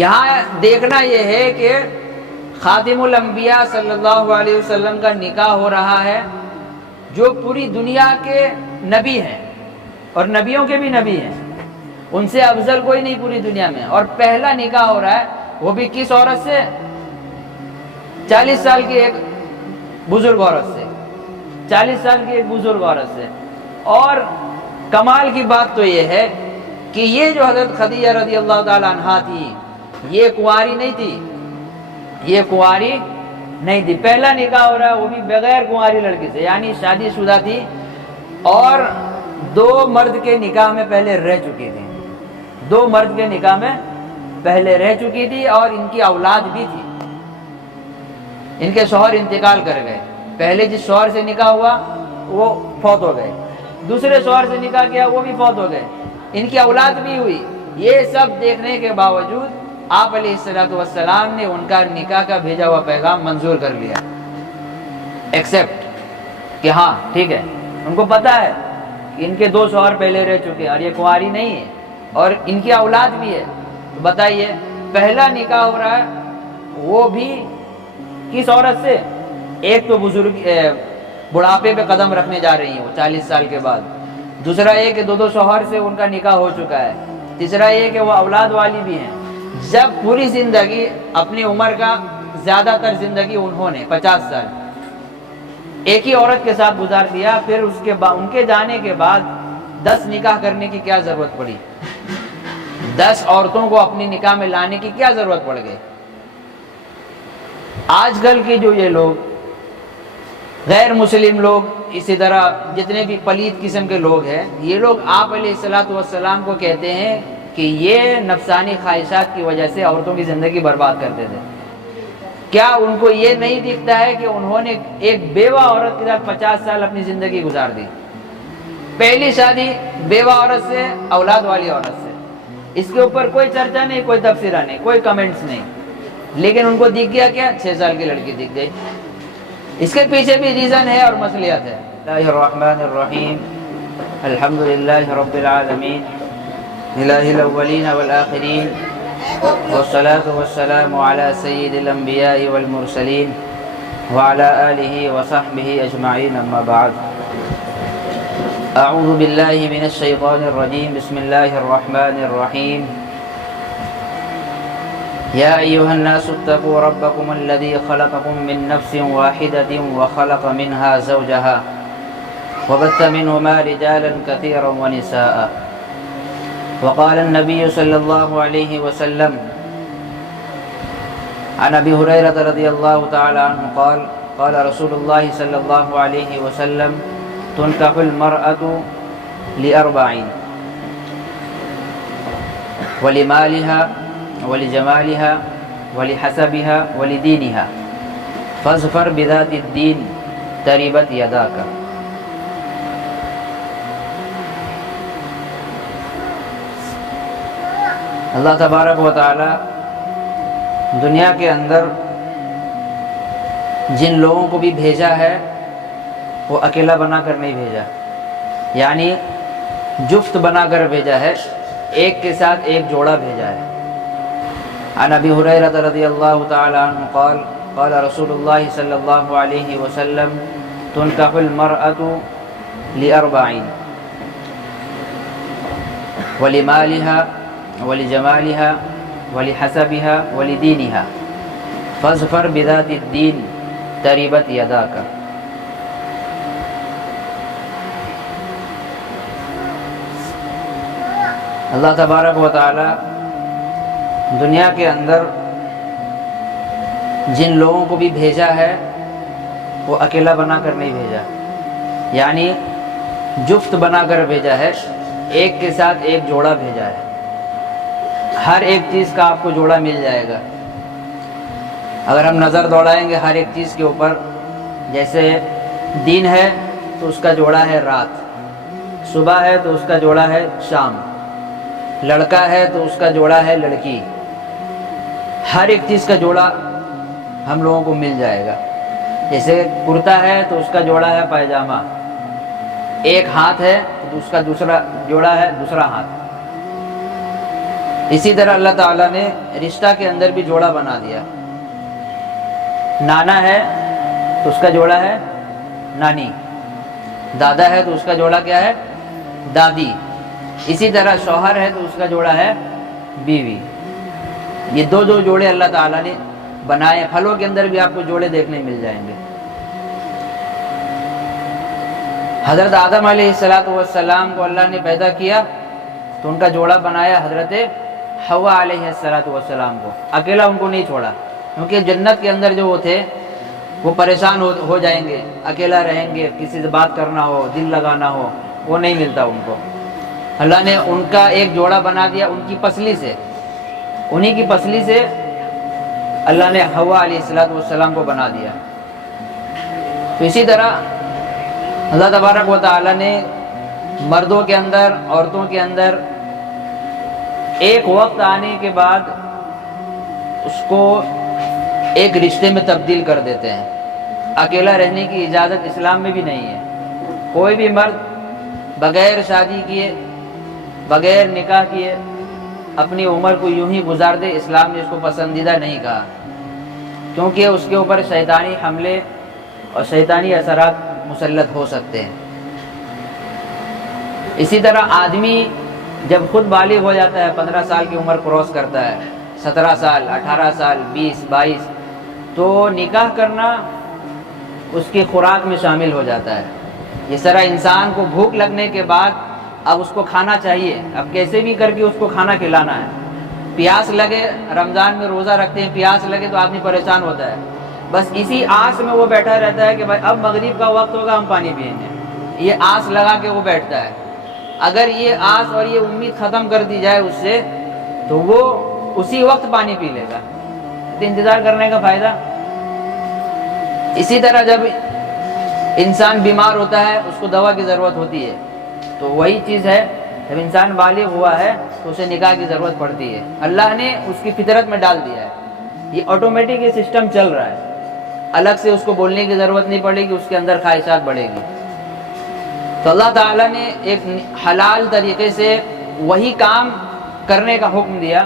یہاں دیکھنا یہ ہے کہ خاتم الانبیاء صلی اللہ علیہ وسلم کا نکاح ہو رہا ہے، جو پوری دنیا کے نبی ہیں اور نبیوں کے بھی نبی ہیں، ان سے افضل کوئی نہیں پوری دنیا میں، اور پہلا نکاح ہو رہا ہے وہ بھی کس عورت سے؟ 40 سال کی ایک بزرگ عورت سے، 40 سال کی ایک بزرگ عورت سے۔ اور کمال کی بات تو یہ ہے کہ یہ جو حضرت خدیجہ رضی اللہ تعالی عنہا تھی، یہ کنواری نہیں تھی، یہ کنواری نہیں تھی، پہلا نکاح ہو رہا ہے وہ بھی بغیر کنواری لڑکی سے، یعنی شادی شدہ تھی اور 2 مرد کے نکاح میں پہلے رہ چکی تھی، 2 مرد کے نکاح میں پہلے رہ چکی تھی، اور ان کی اولاد بھی تھی۔ ان کے شوہر انتقال کر گئے، پہلے جس شوہر سے نکاح ہوا وہ فوت ہو گئے، دوسرے شوہر سے نکاح کیا وہ بھی فوت ہو گئے، ان کی اولاد بھی ہوئی۔ یہ سب دیکھنے کے باوجود آپ علیہ السلام نے ان کا نکاح کا بھیجا ہوا پیغام منظور کر لیا، ایکسیپٹ، کہ ہاں ٹھیک ہے، ان کو پتہ ہے کہ ان کے 2 شوہر پہلے رہ چکے ہیں اور یہ کنواری نہیں ہے اور ان کی اولاد بھی ہے۔ تو بتائیے پہلا نکاح ہو رہا ہے وہ بھی کس عورت سے؟ ایک تو بزرگ بڑھاپے پہ قدم رکھنے جا رہی ہیں وہ 40 سال کے بعد، دوسرا یہ کہ 2 شوہر سے ان کا نکاح ہو چکا ہے، تیسرا یہ کہ وہ اولاد والی بھی ہیں۔ جب پوری زندگی، اپنی عمر کا زیادہ تر زندگی انہوں نے 50 سال ایک ہی عورت کے ساتھ گزار دیا، پھر اس کے ان کے جانے کے بعد 10 نکاح کرنے کی کیا ضرورت پڑی؟ 10 عورتوں کو اپنی نکاح میں لانے کی کیا ضرورت پڑ گئی؟ آج کل کے جو یہ لوگ غیر مسلم لوگ، اسی طرح جتنے بھی پلید قسم کے لوگ ہیں، یہ لوگ آپ علیہ السلام کو کہتے ہیں کہ یہ نفسانی خواہشات کی وجہ سے عورتوں کی زندگی برباد کرتے تھے۔ کیا ان کو یہ نہیں دکھتا ہے کہ انہوں نے ایک بیوہ عورت کے ساتھ 50 سال اپنی زندگی گزار دی؟ پہلی شادی بیوہ عورت سے، اولاد والی عورت سے، اس کے اوپر کوئی چرچا نہیں، کوئی تبصرہ نہیں، کوئی کمنٹس نہیں، لیکن ان کو دکھ گیا کیا؟ 6 سال کی لڑکی دکھ گئی۔ اس کے پیچھے بھی ریزن ہے اور مصلحت ہے۔ اللہ الرحمن الرحیم، الحمدللہ رب العالمین، الہ الاولین والآخرین، والصلاة والسلام علی سید الانبیاء والمرسلین وعلی آلہ وصحبہ اجمعین، اما بعد۔ اعوذ باللہ من الشیطان الرجیم، بسم اللہ الرحمن الرحیم۔ یا ایہا الناس اتقوا ربکم الذی خلقکم من نفس واحدۃ وخلق منها زوجها وبث منہما رجالا کثیرا ونساء۔ وقال النبی صلی اللہ علیہ وسلم عن ابی ہریرہ رضی اللہ تعالی عنہ قال قال رسول اللہ صلی اللہ علیہ وسلم تنکح المرأة لأربع: ولمالها ولجمالها ولحسبها ولدينها فاظفر بذات الدين تربت يداك۔ اللہ تبارک و تعالی دنیا کے اندر جن لوگوں کو بھی بھیجا ہے وہ اکیلا بنا کر نہیں بھیجا، یعنی جفت بنا کر بھیجا ہے، ایک کے ساتھ ایک جوڑا بھیجا ہے۔ عن ابی ہریرہ رضی اللہ تعالی عنہ قال قال رسول اللہ صلی اللہ علیہ وسلم تنکح المرأة لأربع: ولمالها ولجمالها ولحسبها ولدينها فاظفر بذات الدين تربت يداك۔ اللہ تبارک و تعالی دنیا کے اندر جن لوگوں کو بھی بھیجا ہے وہ اکیلا بنا کر نہیں بھیجا، یعنی جفت بنا کر بھیجا ہے، ایک کے ساتھ ایک جوڑا بھیجا ہے۔ ہر ایک چیز کا آپ کو جوڑا مل جائے گا۔ اگر ہم نظر دوڑائیں گے ہر ایک چیز کے اوپر، جیسے دن ہے تو اس کا جوڑا ہے رات، صبح ہے تو اس کا جوڑا ہے شام، لڑکا ہے تو اس کا جوڑا ہے لڑکی، ہر ایک چیز کا جوڑا ہم لوگوں کو مل جائے گا۔ جیسے کرتا ہے تو اس کا جوڑا ہے پائجامہ، ایک ہاتھ ہے تو اس کا دوسرا جوڑا ہے دوسرا ہاتھ، اسی طرح اللہ تعالیٰ نے رشتہ کے اندر بھی جوڑا بنا دیا. نانا ہے تو اس کا جوڑا ہے نانی، دادا ہے تو اس کا جوڑا کیا ہے؟ دادی. اسی طرح شوہر ہے تو اس کا جوڑا ہے بیوی. یہ دو جوڑے اللہ تعالیٰ نے بنائے. پھلوں کے اندر بھی آپ کو جوڑے دیکھنے مل جائیں گے. حضرت آدم علیہ السلام کو اللہ نے پیدا کیا تو ان کا جوڑا بنایا حضرت حوا علیہ السلام کو. اکیلا ان کو نہیں چھوڑا، کیونکہ جنت کے اندر جو وہ تھے وہ پریشان ہو جائیں گے، اکیلا رہیں گے، کسی سے بات کرنا ہو، دل لگانا ہو، وہ نہیں ملتا ان کو. اللہ نے ان کا ایک جوڑا بنا دیا ان کی پسلی سے. انہی کی پسلی سے اللہ نے حوا علیہ السلام کو بنا دیا. تو اسی طرح اللہ تبارک و تعالیٰ نے مردوں کے اندر، عورتوں کے اندر ایک وقت آنے کے بعد اس کو ایک رشتے میں تبدیل کر دیتے ہیں. اکیلا رہنے کی اجازت اسلام میں بھی نہیں ہے. کوئی بھی مرد بغیر شادی کیے، بغیر نکاح کیے اپنی عمر کو یوں ہی گزار دے، اسلام نے اس کو پسندیدہ نہیں کہا، کیونکہ اس کے اوپر شیطانی حملے اور شیطانی اثرات مسلط ہو سکتے ہیں. اسی طرح آدمی جب خود بالغ ہو جاتا ہے، 15 سال کی عمر کراس کرتا ہے، 17 سال، 18 سال، 20، 22، تو نکاح کرنا اس کی خوراک میں شامل ہو جاتا ہے. اس طرح انسان کو بھوک لگنے کے بعد اب اس کو کھانا چاہیے، اب کیسے بھی کر کے اس کو کھانا کھلانا ہے. پیاس لگے، رمضان میں روزہ رکھتے ہیں، پیاس لگے تو آدمی پریشان ہوتا ہے. بس اسی آس میں وہ بیٹھا رہتا ہے کہ بھائی اب مغرب کا وقت ہوگا، ہم پانی پئیں گے. یہ آس لگا کے وہ بیٹھتا ہے. اگر یہ آس اور یہ امید ختم کر دی جائے اس سے تو وہ اسی وقت پانی پی لے گا. تو انتظار کرنے کا فائدہ. اسی طرح جب انسان بیمار ہوتا ہے، اس کو دوا کی ضرورت ہوتی ہے، تو وہی چیز ہے جب انسان بالغ ہوا ہے تو اسے نکاح کی ضرورت پڑتی ہے. اللہ نے اس کی فطرت میں ڈال دیا ہے. یہ آٹومیٹک یہ سسٹم چل رہا ہے. الگ سے اس کو بولنے کی ضرورت نہیں پڑے گی، اس کے اندر خواہشات بڑھے گی. تو اللہ تعالیٰ نے ایک حلال طریقے سے وہی کام کرنے کا حکم دیا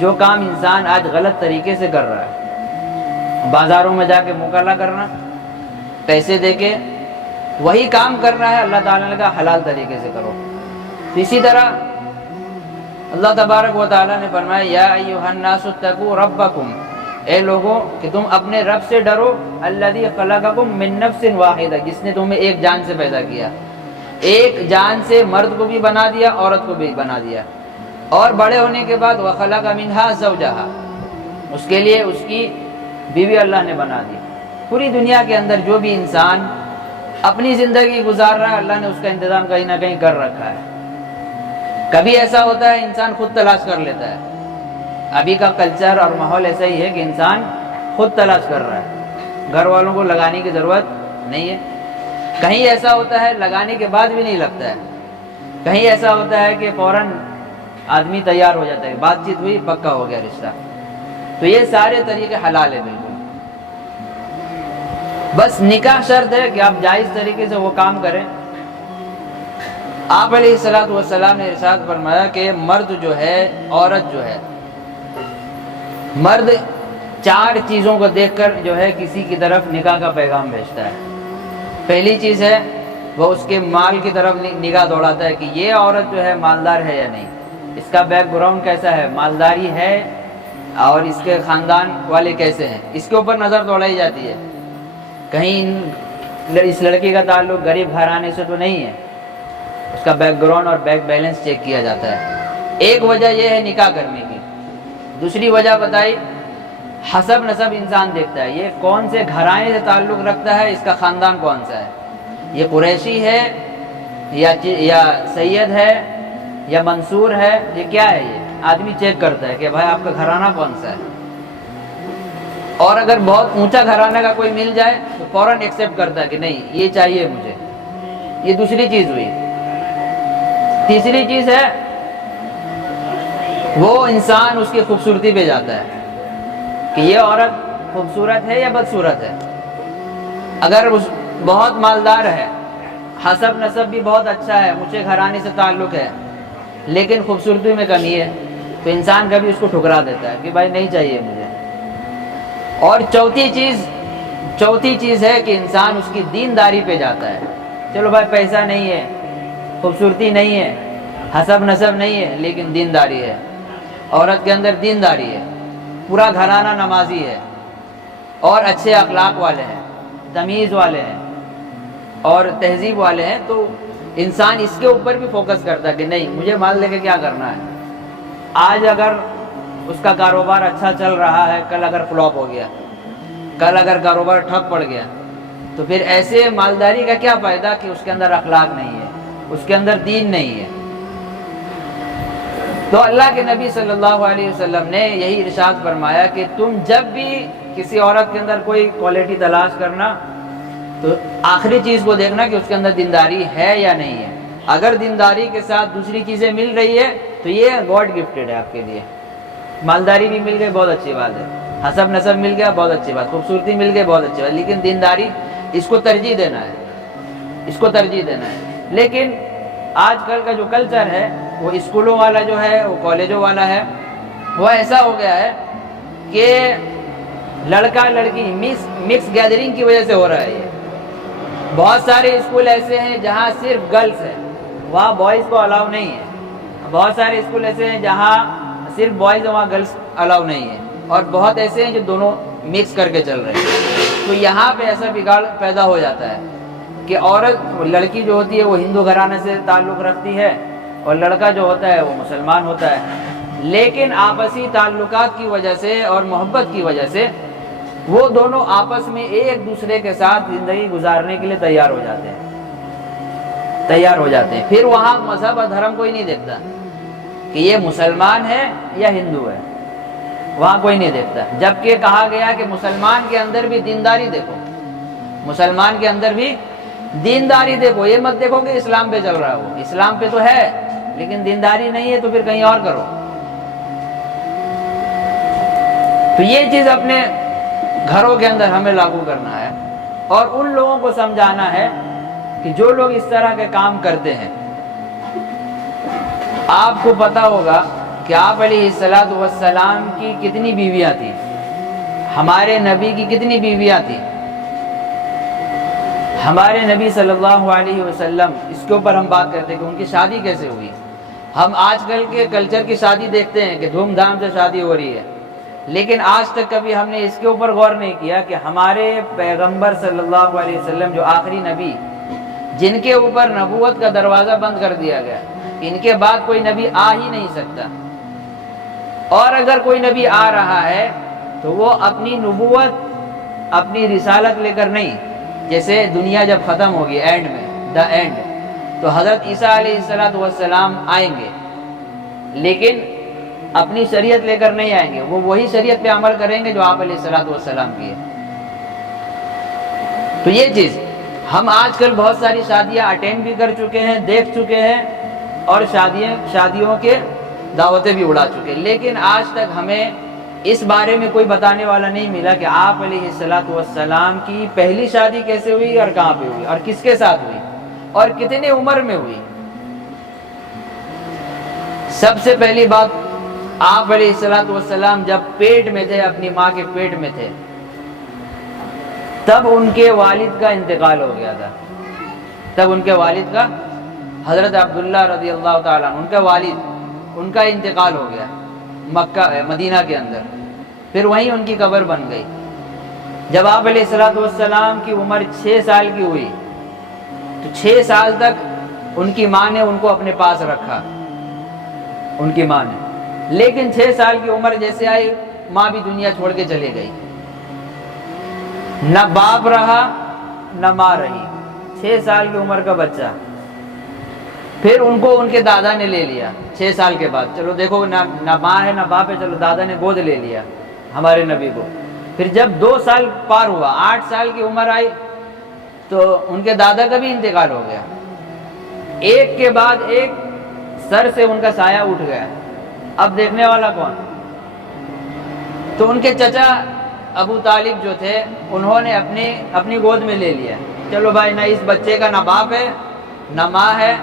جو کام انسان آج غلط طریقے سے کر رہا ہے. بازاروں میں جا کے مکالمہ کرنا، پیسے دے کے وہی کام کرنا ہے. اللہ تعالیٰ نے کہا حلال طریقے سے کرو. تو اسی طرح اللہ تبارک و تعالیٰ نے فرمایا یا ایھا الناس اتقوا ربکم، اے لوگوں کہ تم اپنے رب سے ڈرو، الذی خلقکم من نفس واحدہ، جس نے تمہیں ایک جان سے پیدا کیا. ایک جان سے مرد کو بھی بنا دیا، عورت کو بھی بنا دیا. اور بڑے ہونے کے بعد وخلق منھا زوجھا، اس کے لیے اس کی بیوی اللہ نے بنا دی. پوری دنیا کے اندر جو بھی انسان اپنی زندگی گزار رہا ہے، اللہ نے اس کا انتظام کہیں نہ کہیں کر رکھا ہے. کبھی ایسا ہوتا ہے انسان خود تلاش کر لیتا ہے. ابھی کا کلچر اور ماحول ایسا ہی ہے کہ انسان خود تلاش کر رہا ہے، گھر والوں کو لگانے کی ضرورت نہیں ہے. کہیں ایسا ہوتا ہے لگانے کے بعد بھی نہیں لگتا ہے. کہیں ایسا ہوتا ہے کہ فوراً آدمی تیار ہو جاتا ہے، بات چیت ہوئی، پکا ہو گیا رشتہ. تو یہ سارے طریقے حلال ہیں بالکل. بس نکاح شرط ہے کہ آپ جائز طریقے سے وہ کام کریں. آپ علیہ السلام نے ارشاد فرمایا کہ مرد جو ہے، عورت جو ہے، مرد 4 چیزوں کو دیکھ کر جو ہے کسی کی طرف نکاح کا پیغام بھیجتا ہے. پہلی چیز ہے وہ اس کے مال کی طرف نگاہ دوڑاتا ہے کہ یہ عورت جو ہے مالدار ہے یا نہیں، اس کا بیک گراؤنڈ کیسا ہے، مالداری ہے، اور اس کے خاندان والے کیسے ہیں، اس کے اوپر نظر دوڑائی جاتی ہے. کہیں اس لڑکی کا تعلق غریب گھرانے سے تو نہیں ہے، اس کا بیک گراؤنڈ اور بیک بیلنس چیک کیا جاتا ہے. ایک وجہ یہ ہے نکاح کرنے کی. دوسری وجہ بتائی حسب نسب انسان دیکھتا ہے، یہ کون سے گھرانے سے تعلق رکھتا ہے، اس کا خاندان کون سا ہے، یہ قریشی ہے یا سید ہے یا منصور ہے، یہ کیا ہے. یہ آدمی چیک کرتا ہے کہ بھائی آپ کا گھرانہ کون سا ہے. اور اگر بہت اونچا گھرانہ کا کوئی مل جائے تو فوراً ایکسیپٹ کرتا ہے کہ نہیں یہ چاہیے مجھے. یہ دوسری چیز ہوئی. تیسری چیز ہے وہ انسان اس کی خوبصورتی پہ جاتا ہے کہ یہ عورت خوبصورت ہے یا بدصورت ہے. اگر بہت مالدار ہے، حسب نسب بھی بہت اچھا ہے، اونچے گھرانے سے تعلق ہے، لیکن خوبصورتی میں کمی ہے، تو انسان کبھی اس کو ٹھکرا دیتا ہے کہ بھائی نہیں چاہیے مجھے. اور چوتھی چیز ہے کہ انسان اس کی دینداری پہ جاتا ہے. چلو بھائی پیسہ نہیں ہے، خوبصورتی نہیں ہے، حسب نسب نہیں ہے، لیکن دینداری ہے. عورت کے اندر دینداری ہے، پورا گھرانہ نمازی ہے اور اچھے اخلاق والے ہیں، تمیز والے ہیں اور تہذیب والے ہیں، تو انسان اس کے اوپر بھی فوکس کرتا ہے کہ نہیں مجھے مال لے کے کیا کرنا ہے. آج اگر اس کا کاروبار اچھا چل رہا ہے، کل اگر فلاپ ہو گیا، کل اگر کاروبار ٹھپ پڑ گیا، تو پھر ایسے مالداری کا کیا فائدہ کہ اس کے اندر اخلاق نہیں ہے، اس کے اندر دین نہیں ہے. تو اللہ کے نبی صلی اللہ علیہ وسلم نے یہی ارشاد فرمایا کہ تم جب بھی کسی عورت کے اندر کوئی کوالٹی تلاش کرنا تو آخری چیز کو دیکھنا کہ اس کے اندر دینداری ہے یا نہیں ہے. اگر دینداری کے ساتھ دوسری چیزیں مل رہی ہے تو یہ گاڈ گفٹڈ ہے آپ کے لیے. مالداری بھی مل گئی بہت اچھی بات ہے، حسب نسب مل گیا بہت اچھی بات، خوبصورتی مل گئی بہت اچھی بات، لیکن دینداری اس کو ترجیح دینا ہے، اس کو ترجیح دینا ہے. لیکن آج کل کا جو کلچر ہے وہ اسکولوں والا جو ہے، وہ کالجوں والا ہے، وہ ایسا ہو گیا ہے کہ لڑکا لڑکی مکس گیدرنگ کی وجہ سے ہو رہا ہے. یہ بہت سارے اسکول ایسے ہیں جہاں صرف گرلس ہے، وہاں بوائز کو الاؤ نہیں ہے. بہت سارے اسکول ایسے ہیں جہاں صرف بوائز وہاں گرلس الاؤ نہیں ہے، اور بہت ایسے ہیں جو دونوں مکس کر کے چل رہے ہیں. تو یہاں پہ ایسا بگاڑ پیدا ہو جاتا ہے کہ عورت لڑکی جو ہوتی ہے وہ ہندو گھرانے سے تعلق رکھتی ہے اور لڑکا جو ہوتا ہے وہ مسلمان ہوتا ہے، لیکن آپسی تعلقات کی وجہ سے اور محبت کی وجہ سے وہ دونوں آپس میں ایک دوسرے کے ساتھ زندگی گزارنے کے لیے تیار ہو جاتے ہیں. پھر وہاں مذہب اور دھرم کوئی نہیں دیکھتا کہ یہ مسلمان ہے یا ہندو ہے، وہاں کوئی نہیں دیکھتا. جبکہ کہا گیا کہ مسلمان کے اندر بھی دینداری دیکھو، مسلمان کے اندر بھی دینداری دیکھو. یہ مت دیکھو کہ اسلام پہ چل رہا ہے، وہ اسلام پہ تو ہے لیکن دینداری نہیں ہے تو پھر کہیں اور کرو. تو یہ چیز اپنے گھروں کے اندر ہمیں لاگو کرنا ہے اور ان لوگوں کو سمجھانا ہے کہ جو لوگ اس طرح کے کام کرتے ہیں. آپ کو پتا ہوگا کہ آپ علیہ الصلوۃ والسلام کی کتنی بیویاں تھیں، ہمارے نبی کی کتنی بیویاں تھیں. ہمارے نبی صلی اللہ علیہ وسلم، اس کے اوپر ہم بات کرتے ہیں کہ ان کی شادی کیسے ہوئی. ہم آج کل کے کلچر کی شادی دیکھتے ہیں کہ دھوم دھام سے شادی ہو رہی ہے، لیکن آج تک کبھی ہم نے اس کے اوپر غور نہیں کیا کہ ہمارے پیغمبر صلی اللہ علیہ وسلم جو آخری نبی، جن کے اوپر نبوت کا دروازہ بند کر دیا گیا، ان کے بعد کوئی نبی آ ہی نہیں سکتا. اور اگر کوئی نبی آ رہا ہے تو وہ اپنی نبوت، اپنی رسالت لے کر نہیں. جیسے دنیا جب ختم ہوگی اینڈ میں، دا اینڈ، تو حضرت عیسیٰ علیہ السلام آئیں گے، لیکن اپنی شریعت لے کر نہیں آئیں گے. وہ وہی شریعت پہ عمل کریں گے جو آپ علیہ السلام کی ہے. تو یہ چیز ہم آج کل بہت ساری شادیاں اٹینڈ بھی کر چکے ہیں، دیکھ چکے ہیں، اور شادیوں کے دعوتیں بھی اڑا چکے ہیں، لیکن آج تک ہمیں اس بارے میں کوئی بتانے والا نہیں ملا کہ آپ علیہ السلام کی پہلی شادی کیسے ہوئی اور کہاں پہ ہوئی اور کس کے ساتھ ہوئی اور کتنے عمر میں ہوئی. سب سے پہلی بات، آپ علیہ السلام جب پیٹ میں تھے، اپنی ماں کے پیٹ میں تھے، تب ان کے والد کا انتقال ہو گیا تھا. تب ان کے والد کا، حضرت عبداللہ رضی اللہ تعالیٰ عنہ، ان کا والد، ان کا انتقال ہو گیا مدینہ کے اندر. پھر وہیں ان کی قبر بن گئی. جب آپ علیہ السلام کی عمر 6 سال کی ہوئی تو 6 سال تک ان کی ماں نے ان کو اپنے پاس رکھا، ان کی ماں نے. لیکن 6 سال کی عمر جیسے آئی، ماں بھی دنیا چھوڑ کے چلی گئی. نہ باپ رہا نہ ماں رہی. 6 سال کی عمر کا بچہ. پھر ان کو ان کے دادا نے لے لیا 6 سال کے بعد. چلو دیکھو، نہ ماں ہے نہ باپ ہے، چلو دادا نے گود لے لیا ہمارے نبی کو. پھر جب 2 سال پار ہوا، 8 سال کی عمر آئی، تو ان کے دادا کا بھی انتقال ہو گیا. ایک کے بعد ایک سر سے ان کا سایہ اٹھ گیا. اب دیکھنے والا کون؟ تو ان کے چچا ابو طالب جو تھے، انہوں نے اپنی گود میں لے لیا. چلو بھائی، نہ اس بچے کا نہ باپ ہے نہ ماں ہے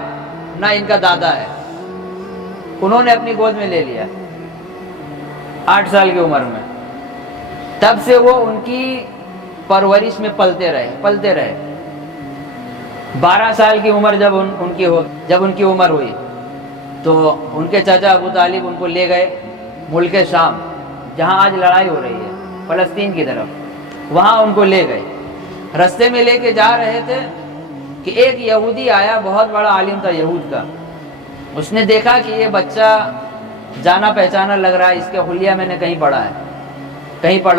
نہ ان کا دادا ہے، انہوں نے اپنی گود میں لے لیا. 8 سال کی عمر میں. تب سے وہ ان کی پرورش میں پلتے رہے. 12 سال کی عمر جب ان کی عمر ہوئی تو ان کے چچا ابو طالب ان کو لے گئے ملک شام، جہاں آج لڑائی ہو رہی ہے فلسطین کی طرف. وہاں ان کو لے گئے. رستے میں لے کے جا رہے تھے کہ ایک یہودی آیا، بہت بڑا عالم تھا یہود کا. اس نے دیکھا کہ یہ بچہ جانا پہچانا لگ رہا ہے، اس کے حلیہ میں نے کہیں پڑھا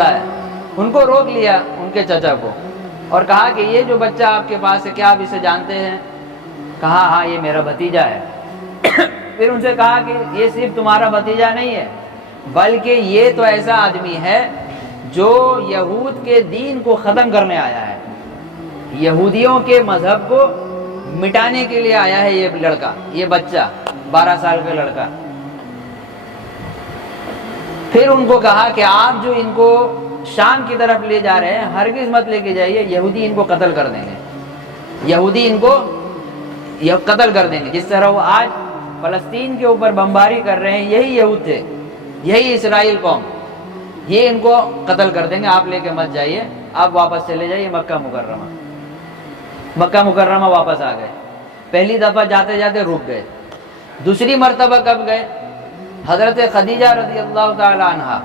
ہے. ان کو روک لیا، ان کے چچا کو، اور کہا کہ یہ جو بچہ آپ کے پاس ہے کیا آپ اسے جانتے ہیں؟ کہا ہاں یہ میرا بھتیجا ہے. پھر ان سے کہا کہ یہ صرف تمہارا بھتیجا نہیں ہے، بلکہ یہ تو ایسا آدمی ہے جو یہود کے دین کو ختم کرنے آیا ہے، یہودیوں کے مذہب کو مٹانے کے لیے آیا ہے یہ لڑکا، یہ بچہ 12 سال کا لڑکا. پھر ان کو کہا کہ آپ جو ان کو شام کی طرف لے جا رہے ہیں ہرگز مت لے کے جائیے، یہودی ان کو قتل کر دیں گے. یہودی ان کو قتل کر دیں گے. جس طرح وہ آج فلسطین کے اوپر بمباری کر رہے ہیں، یہی یہود تھے، یہی اسرائیل قوم، یہ ان کو قتل کر دیں گے. آپ لے کے مت جائیے، آپ واپس چلے جائیے مکہ مکرمہ واپس آ گئے. پہلی دفعہ جاتے جاتے رک گئے. دوسری مرتبہ کب گئے؟ حضرت خدیجہ رضی اللہ تعالی عنہا،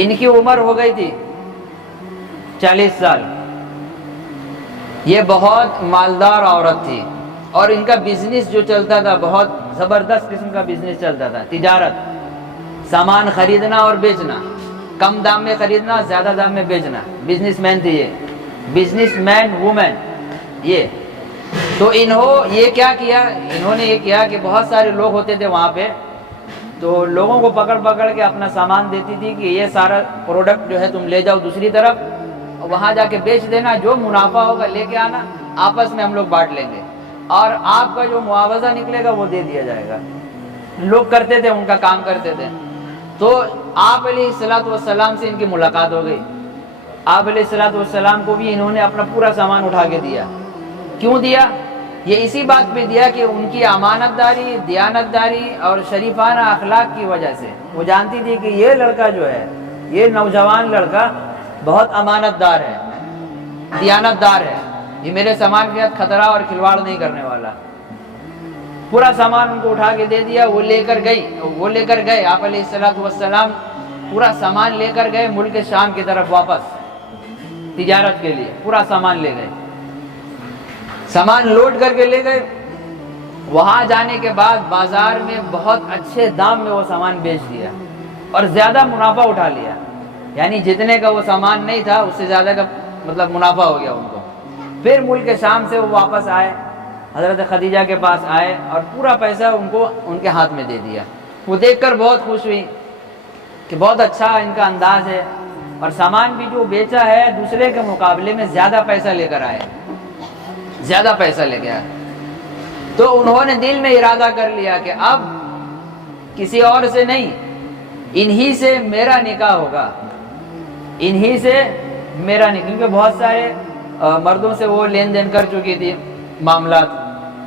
ان کی عمر ہو گئی تھی 40 سال. یہ بہت مالدار عورت تھی اور ان کا بزنس جو چلتا تھا بہت زبردست قسم کا بزنس چلتا تھا. تجارت، سامان خریدنا اور بیچنا، کم دام میں خریدنا زیادہ دام میں بیچنا. بزنس مین تھی یہ، بزنس مین وومن یہ. تو انہوں نے یہ کیا کہ بہت سارے لوگ ہوتے تھے وہاں پہ، تو لوگوں کو پکڑ کے اپنا سامان دیتی تھی کہ یہ سارا پروڈکٹ جو ہے تم لے جاؤ دوسری طرف، وہاں جا کے بیچ دینا، جو منافع ہوگا لے کے آنا، آپس میں ہم لوگ بانٹ لیں گے، اور آپ کا جو معاوضہ نکلے گا وہ دے دیا جائے گا. لوگ کرتے تھے، ان کا کام کرتے تھے. تو آپ علیہ الصلوۃ والسلام سے ان کی ملاقات ہو گئی. آپ علیہ الصلوۃ والسلام کو بھی انہوں نے اپنا پورا سامان اٹھا کے دیا. کیوں دیا؟ یہ اسی بات پہ دیا کہ ان کی امانت داری، دیانت داری اور شریفانہ اخلاق کی وجہ سے وہ جانتی تھی کہ یہ لڑکا جو ہے، یہ نوجوان لڑکا بہت امانت دار ہے، دیانت دار ہے، یہ میرے سامان کے ساتھ خطرہ اور کھلواڑ نہیں کرنے والا. پورا سامان ان کو اٹھا کے دے دیا. وہ لے کر گئے آپ علیہ الصلوۃ والسلام پورا سامان لے کر گئے ملک شام کی طرف واپس تجارت کے لیے. پورا سامان لے گئے، سامان لوڈ کر کے لے گئے. وہاں جانے کے بعد بازار میں بہت اچھے دام میں وہ سامان بیچ دیا اور زیادہ منافع اٹھا لیا. یعنی جتنے کا وہ سامان نہیں تھا اس سے زیادہ کا مطلب منافع ہو گیا ان کو. پھر ملک شام سے وہ واپس آئے، حضرت خدیجہ کے پاس آئے اور پورا پیسہ ان کو ان کے ہاتھ میں دے دیا. وہ دیکھ کر بہت خوش ہوئی کہ بہت اچھا ان کا انداز ہے، اور سامان بھی جو بیچا ہے دوسرے کے مقابلے میں زیادہ پیسہ لے کر آئے، زیادہ پیسہ لے گیا. تو انہوں نے دل میں ارادہ کر لیا کہ اب کسی اور سے نہیں، انہی سے میرا نکاح ہوگا، انہی سے میرا نکاح. کیونکہ بہت سارے مردوں سے وہ لین دین کر چکی تھی معاملات،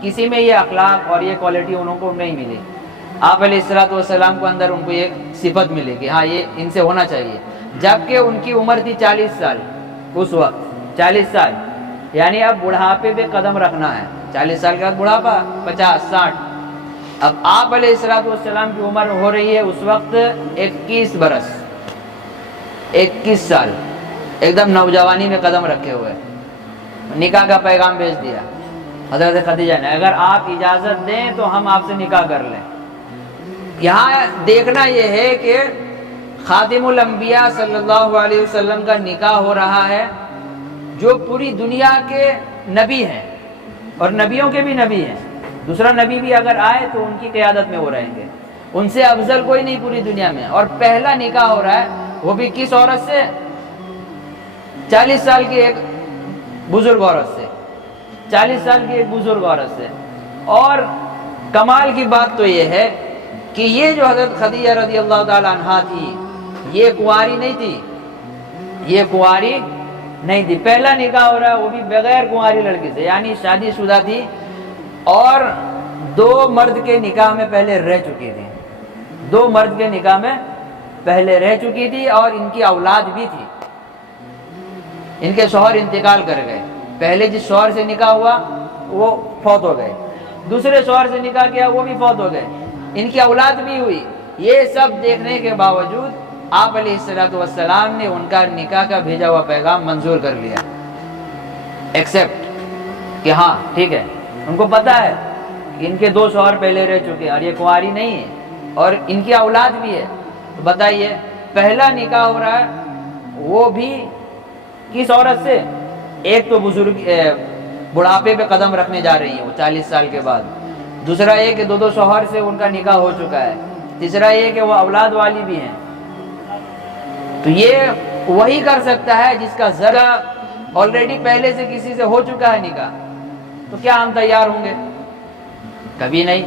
کسی میں یہ اخلاق اور یہ کوالٹی انہوں کو نہیں ملی. آپ علیہ الصلوۃ والسلام کو اندر ان کو یہ صفت ملی کہ ہاں یہ ان سے ہونا چاہیے. جبکہ ان کی عمر تھی 40 سال اس وقت، 40 سال یعنی اب بڑھاپے پہ قدم رکھنا ہے. 40 سال کے بعد بڑھاپا 50 60. اب آپ علیہ الصلوۃ والسلام کی عمر ہو رہی ہے اس وقت 21 برس، 21 سال، ایک دم نوجوانی میں قدم رکھے ہوئے. نکاح کا پیغام بھیج دیا حضرت خدیجہ نے، اگر آپ اجازت دیں تو ہم آپ سے نکاح کر لیں. یہاں دیکھنا یہ ہے کہ خاتم الانبیاء صلی اللہ علیہ وسلم کا نکاح ہو رہا ہے، جو پوری دنیا کے نبی ہیں اور نبیوں کے بھی نبی ہیں. دوسرا نبی بھی اگر آئے تو ان کی قیادت میں وہ رہیں گے، ان سے افضل کوئی نہیں پوری دنیا میں. اور پہلا نکاح ہو رہا ہے وہ بھی کس عورت سے؟ 40 سال کی ایک بزرگ عورت سے، 40 سال کی ایک بزرگ عورت سے. اور کمال کی بات تو یہ ہے کہ یہ جو حضرت خدیجہ رضی اللہ تعالی عنہا تھی یہ کنواری نہیں تھی، یہ کنواری نہیں تھی. پہلا نکاح ہو رہا ہے وہ بھی بغیر کنواری لڑکی سے، یعنی شادی شدہ تھی اور 2 مرد کے نکاح میں پہلے رہ چکی تھی، 2 مرد کے نکاح میں پہلے رہ چکی تھی اور ان کی اولاد بھی تھی. ان کے شوہر انتقال کر گئے. پہلے جس شوہر سے نکاح ہوا وہ فوت ہو گئے, دوسرے شوہر سے نکاح کیا وہ بھی فوت ہو گئے, ان کی اولاد بھی ہوئی. یہ سب دیکھنے کے باوجود آپ علیہ الصلوۃ والسلام نے ان کا نکاح کا بھیجا ہوا پیغام منظور کر لیا, ایکسیپٹ, کہ ہاں ٹھیک ہے. ان کو پتا ہے کہ ان کے 2 شوہر پہلے رہ چکے ہیں اور یہ کنواری نہیں ہے اور ان کی اولاد بھی ہے. تو بتائیے پہلا نکاح ہو رہا ہے وہ بھی کس عورت سے؟ ایک تو بزرگ بڑھاپے پہ قدم رکھنے جا رہی ہیں وہ 40 سال کے بعد, دوسرا یہ کہ 2 شوہر سے ان کا نکاح ہو چکا ہے, تیسرا یہ کہ وہ اولاد والی بھی ہیں. تو یہ وہی کر سکتا ہے جس کا ذرا آلریڈی پہلے سے کسی سے ہو چکا ہے نکاح. تو کیا ہم تیار ہوں گے؟ کبھی نہیں.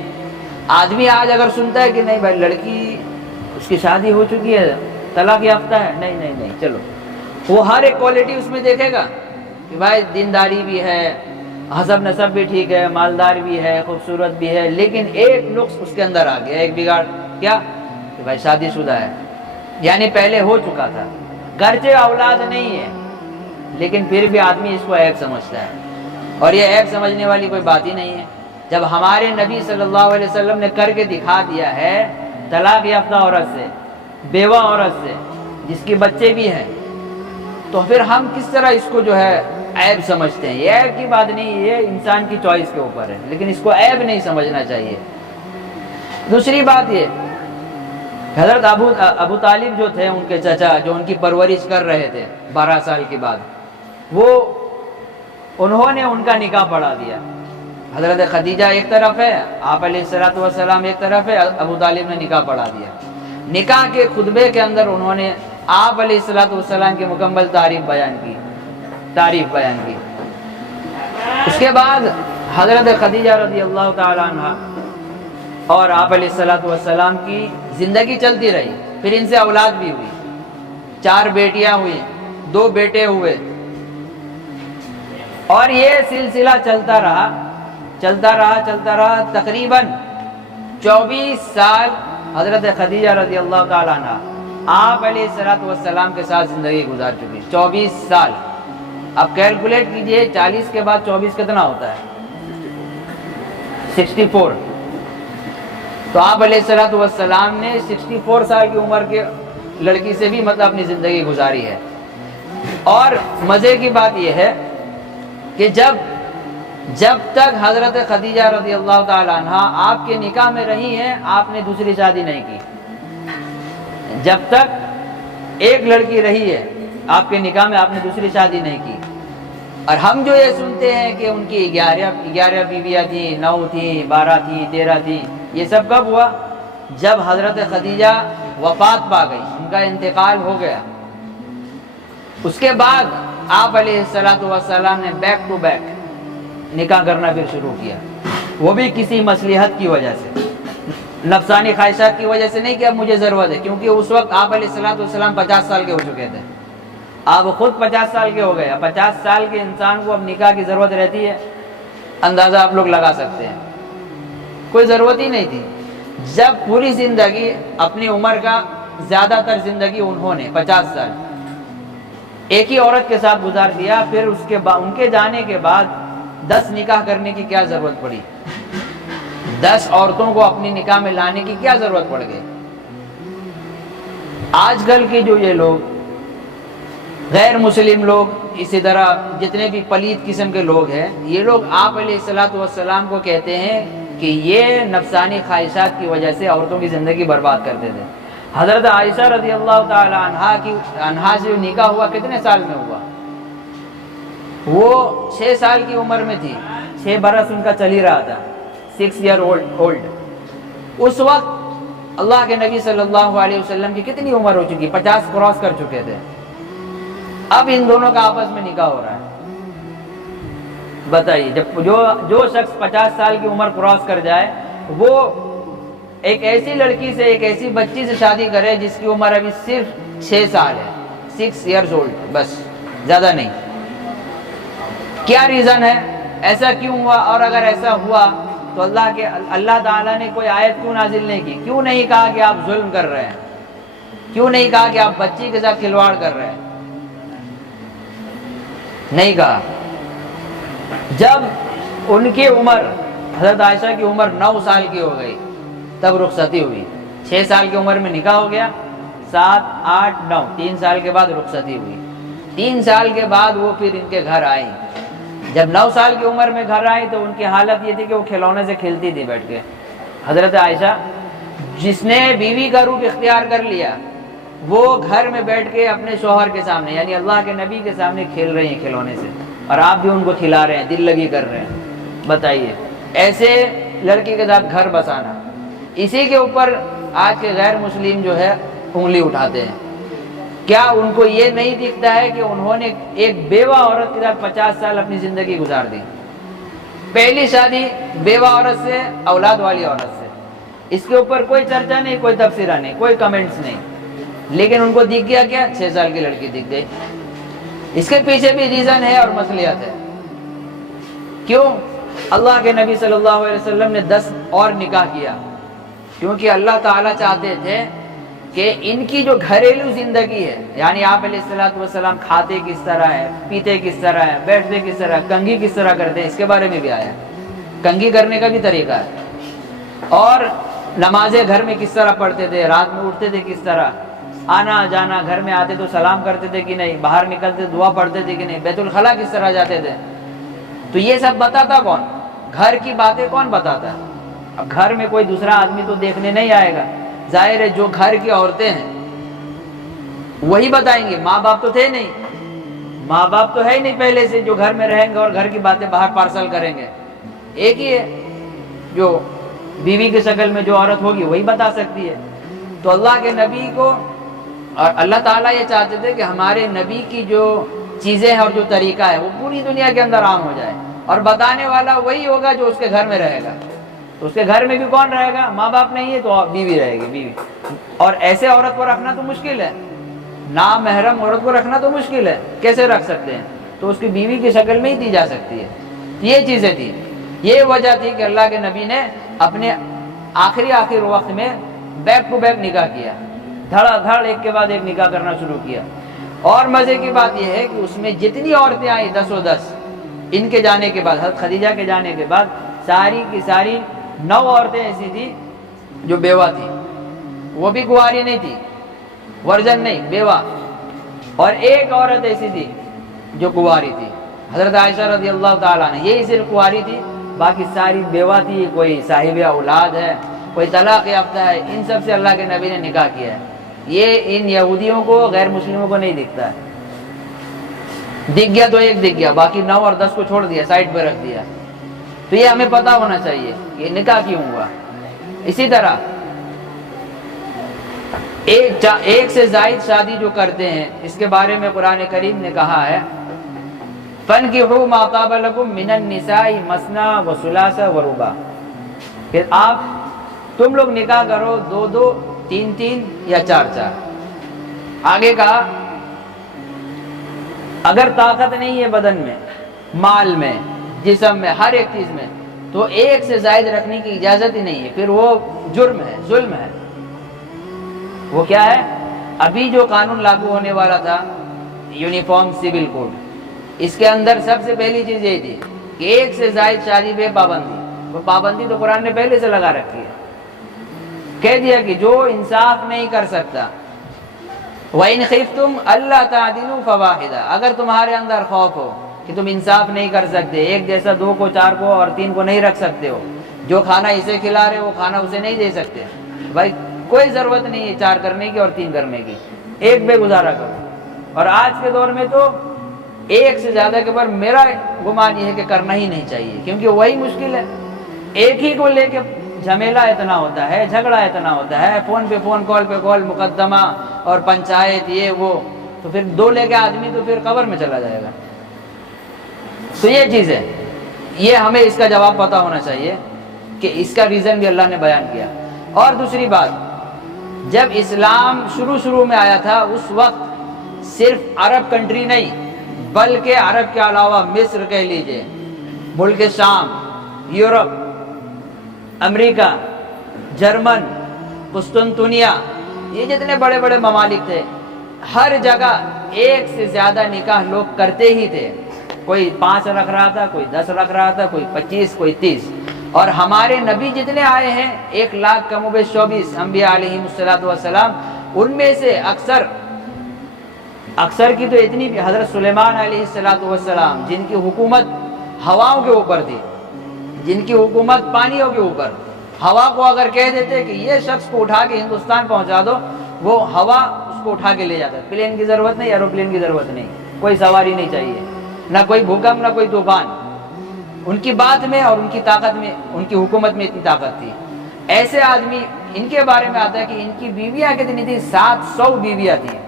آدمی آج اگر سنتا ہے کہ نہیں بھائی لڑکی اس کی شادی ہو چکی ہے, طلاق یافتہ ہے, نہیں نہیں نہیں, چلو وہ ہر ایک کوالٹی اس میں دیکھے گا کہ بھائی دینداری بھی ہے, حسب نسب بھی ٹھیک ہے, مالدار بھی ہے, خوبصورت بھی ہے, لیکن ایک نقص اس کے اندر آ گیا, ایک بگاڑ. کیا؟ کہ بھائی شادی شدہ ہے, یعنی پہلے ہو چکا تھا. گرچہ اولاد نہیں ہے لیکن پھر بھی آدمی اس کو عیب سمجھتا ہے, اور یہ عیب سمجھنے والی کوئی بات ہی نہیں ہے. جب ہمارے نبی صلی اللہ علیہ وسلم نے کر کے دکھا دیا ہے طلاق یافتہ عورت سے, بیوہ عورت سے, جس کے بچے بھی ہیں, تو پھر ہم کس طرح اس کو جو ہے عیب سمجھتے ہیں؟ یہ عیب کی بات نہیں, یہ انسان کی چوائس کے اوپر ہے, لیکن اس کو عیب نہیں سمجھنا چاہیے. دوسری بات یہ, حضرت ابو طالب جو تھے ان کے چچا, جو ان کی پرورش کر رہے تھے 12 سال کے بعد, انہوں نے ان کا نکاح پڑھا دیا. حضرت خدیجہ ایک طرف ہے, آپ علیہ الصلوۃ والسلام ایک طرف ہے, ابو طالب نے نکاح پڑھا دیا. نکاح کے خطبے کے اندر انہوں نے آپ علیہ الصلوۃ والسلام کی مکمل تعریف بیان کی. اس کے بعد حضرت خدیجہ رضی اللہ تعالی عنہ اور آپ علیہ الصلوۃ والسلام کی زندگی چلتی رہی. پھر ان سے اولاد بھی ہوئی, 4 بیٹیاں ہوئی, 2 بیٹے ہوئے, اور یہ سلسلہ چلتا رہا. تقریباً 24 سال حضرت خدیجہ رضی اللہ تعالیٰ عنہ آپ علیہ الصلوۃ والسلام کے ساتھ زندگی گزار چکی. 24 سال. اب کیلکولیٹ کیجئے 40 کے بعد 24 کتنا ہوتا ہے؟ 64. تو آپ علیہ الصلوۃ والسلام نے 64 سال کی عمر کے لڑکی سے بھی مطلب اپنی زندگی گزاری ہے. اور مزے کی بات یہ ہے کہ جب تک حضرت خدیجہ رضی اللہ تعالی عنہ آپ کے نکاح میں رہی ہیں, آپ نے دوسری شادی نہیں کی. جب تک ایک لڑکی رہی ہے آپ کے نکاح میں, آپ نے دوسری شادی نہیں کی. اور ہم جو یہ سنتے ہیں کہ ان کی 11 بیویاں تھیں, 9 تھیں, 12 تھیں, 13 تھیں, یہ سب کب ہوا؟ جب حضرت خدیجہ وفات پا گئی, ان کا انتقال ہو گیا. اس کے بعد آپ علیہ الصلوۃ والسلام نے بیک ٹو بیک نکاح کرنا پھر شروع کیا, وہ بھی کسی مصلحت کی وجہ سے, نفسانی خواہشات کی وجہ سے نہیں کہ اب مجھے ضرورت ہے, کیونکہ اس وقت آپ علیہ الصلوۃ والسلام 50 سال کے ہو چکے تھے. آپ خود 50 سال کے ہو گئے. 50 سال کے انسان کو اب نکاح کی ضرورت رہتی ہے, اندازہ آپ لوگ لگا سکتے ہیں. کوئی ضرورت ہی نہیں تھی. جب پوری زندگی, اپنی عمر کا زیادہ تر زندگی انہوں نے 50 سال ایک ہی عورت کے ساتھ گزار دیا, پھر ان کے جانے کے بعد 10 نکاح کرنے کی کیا ضرورت پڑی؟ 10 عورتوں کو اپنی نکاح میں لانے کی کیا ضرورت پڑ گئی؟ آج کل کے جو یہ لوگ غیر مسلم لوگ, اسی طرح جتنے بھی پلید قسم کے لوگ ہیں, یہ لوگ آپ علیہ الصلوۃ والسلام کو کہتے ہیں کہ یہ نفسانی خواہشات کی وجہ سے عورتوں کی زندگی برباد کرتے تھے. حضرت عائشہ رضی اللہ تعالی عنہا سے نکاح ہوا کتنے سال میں ہوا؟ وہ 6 سال کی عمر میں تھی, 6 برس ان کا چل ہی رہا تھا, 6 ایئر اولڈ. اس وقت اللہ کے نبی صلی اللہ علیہ وسلم کی کتنی عمر ہو چکی؟ 50 کراس کر چکے تھے. اب ان دونوں کا آپس میں نکاح ہو رہا ہے. بتائیے, جب جو شخص 50 سال کی عمر کراس کر جائے, وہ ایک ایسی لڑکی سے, ایک ایسی بچی سے شادی کرے جس کی عمر ابھی صرف 6 سال ہے, 6 ایئرز اولڈ, بس, زیادہ نہیں. کیا ریزن ہے؟ ایسا کیوں ہوا؟ اور اگر ایسا ہوا تو اللہ تعالیٰ نے کوئی آیت کیوں نازل نہیں کی؟ کیوں نہیں کہا کہ آپ ظلم کر رہے ہیں؟ کیوں نہیں کہا کہ آپ بچی کے ساتھ کھلواڑ کر رہے ہیں؟ نہیں کہا۔ جب ان کی عمر، حضرت عائشہ کی عمر 9 سال کی ہو گئی تب رخصتی ہوئی۔ 6 سال کی عمر میں نکاح ہو گیا، 7 8 9 3 سال کے بعد رخصتی ہوئی۔ 3 سال کے بعد وہ پھر ان کے گھر آئیں۔ جب 9 سال کی عمر میں گھر آئی تو ان کی حالت یہ تھی کہ وہ کھلونے سے کھیلتی تھی بیٹھ کے۔ حضرت عائشہ جس نے بیوی کا روپ اختیار کر لیا، وہ گھر میں بیٹھ کے اپنے شوہر کے سامنے یعنی اللہ کے نبی کے سامنے کھیل رہی ہیں کھلونے سے، اور آپ بھی ان کو کھلا رہے ہیں، دل لگی کر رہے ہیں۔ بتائیے ایسے لڑکی کے ساتھ گھر بسانا، اسی کے اوپر آج کے غیر مسلم جو ہے انگلی اٹھاتے ہیں۔ کیا ان کو یہ نہیں دکھتا ہے کہ انہوں نے ایک بیوہ عورت کے ساتھ 50 سال اپنی زندگی گزار دی؟ پہلی شادی بیوہ عورت سے، اولاد والی عورت سے، اس کے اوپر کوئی چرچا نہیں، کوئی تبصرہ نہیں، کوئی کمنٹس نہیں، لیکن ان کو دکھ گیا کیا؟ 6 سال کی لڑکی دکھ گئی۔ اس کے پیچھے بھی ریزن ہے اور مصلحت ہے۔ کیوں؟ اللہ کے نبی صلی اللہ علیہ وسلم نے 10 اور نکاح کیا، کیونکہ اللہ تعالیٰ چاہتے تھے کہ ان کی جو گھریلو زندگی ہے، یعنی آپ علیہ السلام کھاتے کس طرح ہے، پیتے کس طرح ہے، بیٹھتے کس طرح، کنگھی کس طرح کرتے ہیں، اس کے بارے میں بھی آیا ہے۔ کنگھی کرنے کا بھی طریقہ ہے، اور نمازیں گھر میں کس طرح پڑھتے تھے، رات میں اٹھتے تھے کس طرح، آنا جانا، گھر میں آتے تو سلام کرتے تھے کہ نہیں، باہر نکلتے دعا پڑھتے تھے کہ نہیں، بیت الخلاء کس طرح جاتے تھے۔ تو یہ سب بتاتا کون؟ گھر کی باتیں کون بتاتا ہے؟ اب گھر میں کوئی دوسرا آدمی تو دیکھنے نہیں آئے گا، ظاہر ہے جو گھر کی عورتیں ہیں وہی بتائیں گے۔ ماں باپ تو تھے نہیں، ماں باپ تو ہے ہی نہیں پہلے سے جو گھر میں رہیں گے اور گھر کی باتیں باہر پارسل کریں گے۔ ایک ہی ہے جو بیوی کی شکل میں جو عورت ہوگی وہی بتا سکتی ہے۔ تو اللہ کے نبی کو، اور اللہ تعالیٰ یہ چاہتے تھے کہ ہمارے نبی کی جو چیزیں ہیں اور جو طریقہ ہے وہ پوری دنیا کے اندر عام ہو جائے، اور بتانے والا وہی ہوگا جو اس کے گھر میں رہے گا۔ تو اس کے گھر میں بھی کون رہے گا؟ ماں باپ نہیں ہے تو بیوی رہے گی، بیوی۔ اور ایسے عورت کو رکھنا تو مشکل ہے، نامحرم عورت کو رکھنا تو مشکل ہے، کیسے رکھ سکتے ہیں؟ تو اس کی بیوی کی شکل میں ہی دی جا سکتی ہے۔ یہ چیزیں تھی، یہ وجہ تھی کہ اللہ کے نبی نے اپنے آخری وقت میں بیک ٹو بیک نکاح کیا، دھڑا دھڑ ایک کے بعد ایک نکاح کرنا شروع کیا۔ اور مزے کی بات یہ ہے کہ اس میں جتنی عورتیں آئیں 10 و 10 ان کے جانے کے بعد، حضرت خدیجہ کے جانے کے بعد، ساری کی ساری 9 عورتیں ایسی تھی جو بیوہ تھی، وہ بھی کنواری نہیں تھی، ورجن نہیں، بیوہ۔ اور ایک عورت ایسی تھی جو کنواری تھی، حضرت عائشہ رضی اللہ تعالیٰ عنہ، یہی صرف کنواری تھی، باقی ساری بیوہ تھی، کوئی صاحب اولاد ہے، کوئی طلاق یافتہ ہے، ان سب سے اللہ کے نبی نے نکاح کیا ہے۔ یہ ان یہودیوں کو، غیر مسلموں کو نہیں دکھتا ہے۔ دکھ گیا تو ایک دکھ گیا، باقی 9 اور 10 کو چھوڑ دیا، سائڈ پہ رکھ دیا۔ تو یہ ہمیں پتہ ہونا چاہیے کہ نکاح کیوں ہوا۔ اسی طرح ایک سے زائد شادی جو کرتے ہیں، اس کے بارے میں قرآن کریم نے کہا ہے فَانْكِحُوا مَا طَابَ لَكُم مِّنَ النِّسَاءِ مَثْنَىٰ وَثُلَاثَ وَرُبَاعَ، کہ تم لوگ نکاح کرو 2 2 3 3 یا 4 4۔ آگے کہا اگر طاقت نہیں ہے بدن میں، مال میں، جسم میں، ہر ایک چیز میں، تو ایک سے زائد رکھنے کی اجازت ہی نہیں ہے، پھر وہ جرم ہے، ظلم ہے۔ وہ کیا ہے؟ ابھی جو قانون لاگو ہونے والا تھا، یونیفارم سول کوڈ، اس کے اندر سب سے پہلی چیز یہی تھی کہ ایک سے زائد شادی پہ پابندی۔ وہ پابندی تو قرآن نے پہلے سے لگا رکھی ہے، کہہ دیا کہ جو انصاف نہیں کر سکتا، وَإِنْ خِفْتُمْ أَلَّا تَعْدِلُوا فَوَاحِدًا، اگر تمہارے اندر خوف ہو کہ تم انصاف نہیں کر سکتے، ایک جیسا 2 کو 4 کو اور 3 کو نہیں رکھ سکتے ہو، جو کھانا اسے کھلا رہے وہ کھانا اسے نہیں دے سکتے، بھائی کوئی ضرورت نہیں ہے 4 کرنے کی اور 3 کرنے کی، ایک بے گزارا کرو۔ اور آج کے دور میں تو ایک سے زیادہ کے بعد میرا گمان یہ ہے کہ کرنا ہی نہیں چاہیے، کیونکہ وہی مشکل ہے۔ ایک ہی کو لے کے جھمیلا اتنا ہوتا ہے، جھگڑا اتنا ہوتا ہے، فون پہ فون، کال پہ کال، مقدمہ اور پنچایت، یہ وہ، تو پھر 2 لے کے آدمی تو پھر قبر میں چلا جائے گا۔ تو یہ چیز ہے، یہ ہمیں اس کا جواب پتہ ہونا چاہیے کہ اس کا ریزن بھی اللہ نے بیان کیا۔ اور دوسری بات، جب اسلام شروع میں آیا تھا اس وقت صرف عرب کنٹری نہیں بلکہ عرب کے علاوہ مصر کہہ لیجئے، ملک شام، یورپ، امریکہ، جرمن، قسطنطنیہ، یہ جتنے بڑے بڑے ممالک تھے ہر جگہ ایک سے زیادہ نکاح لوگ کرتے ہی تھے. کوئی 5 رکھ رہا تھا, کوئی 10 رکھ رہا تھا, کوئی 25, کوئی 30. اور ہمارے نبی جتنے آئے ہیں 1,00,000 کم و بیش 24 انبیاء علیہم السلام, ان میں سے اکثر کی تو اتنی بھی حضرت سلیمان علیہ السلام جن کی حکومت ہواؤں کے اوپر تھی, جن کی حکومت پانیوں کے اوپر, ہوا کو اگر کہہ دیتے کہ یہ شخص کو اٹھا کے ہندوستان پہنچا دو, وہ ہوا اس کو اٹھا کے لے جاتا. پلین کی ضرورت نہیں, ایروپلین کی ضرورت نہیں, کوئی سواری نہیں چاہیے, نہ کوئی بھوکم نہ کوئی طوفان. ان کی بات میں اور ان کی طاقت میں, ان کی حکومت میں اتنی طاقت تھی. ایسے آدمی, ان کے بارے میں آتا ہے کہ ان کی بیویاں کتنی تھی, 700 بیویاں تھیں.